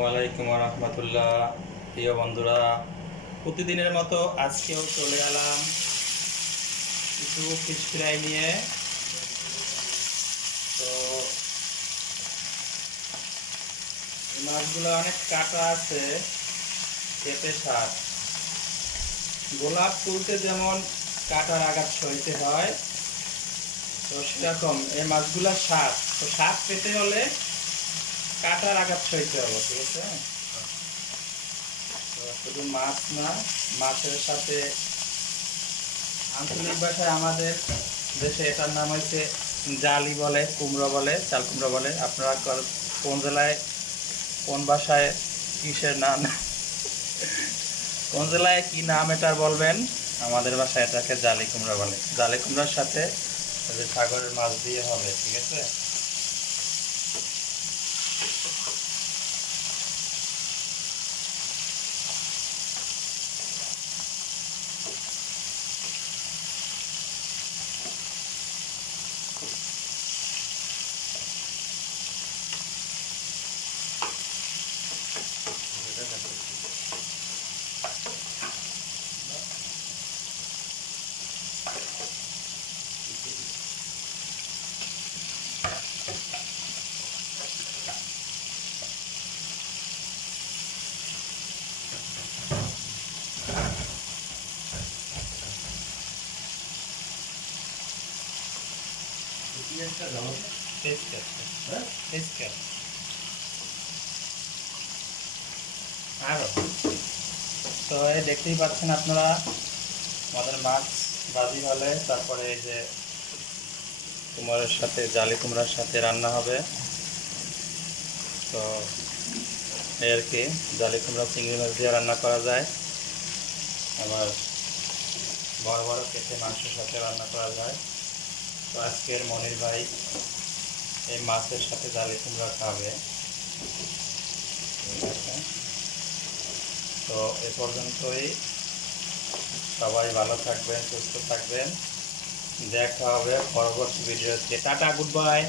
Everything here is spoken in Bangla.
আসসালামু আলাইকুম রহমতুল্লাহ। প্রিয় বন্ধুরা, প্রতিদিনের মতো আজকেও চলে এলাম কিছু ফিশ ফ্রাই নিয়ে। তো মাছগুলো অনেক কাটা আছে খেতে স্বাদ গোলাপ তুলতে যেমন কাটার আঘাত সইতে হয়, তো সেরকম। এই মাছগুলো স্বাদ তো স্বাদ পেতে হলে কাটার আঘাত সইতে হবে, ঠিক আছে? শুধু মাছ না, মাছের সাথে আঞ্চলিক ভাষায় আমাদের দেশে এটার নাম হচ্ছে জালি বলে, কুমড়ো বলে, চাল কুমড়ো বলে। আপনারা কোন জেলায়, কোন ভাষায় কিসের নাম? কোন জেলায় কি নাম এটার বলবেন? আমাদের ভাষায় এটাকে জালি কুমড়া বলে। জালি কুমড়ার সাথে সাগরের মাছ দিয়ে হবে, ঠিক আছে? Thank you. টেস্ট টেস্ট তো এই দেখতেই পাচ্ছেন আপনারা আমাদের মাছ বাজি হলে তারপরে এই যে কুমড়োর সাথে জালি কুমড়ার সাথে রান্না হবে। তো এই আর কি জালি কুমড়া চিংড়ি মাছ দিয়ে রান্না করা যায়। আবার বড় বড় কেটে মাংসের সাথে রান্না করা যায়। তো আজকের মনির ভাই এই মাছের সাথে জালে কুমড়া খাবে। ঠিক আছে তো এ পর্যন্তই। সবাই ভালো থাকবেন, সুস্থ থাকবেন। দেখা হবে পরবর্তী ভিডিওতে। Tata, goodbye.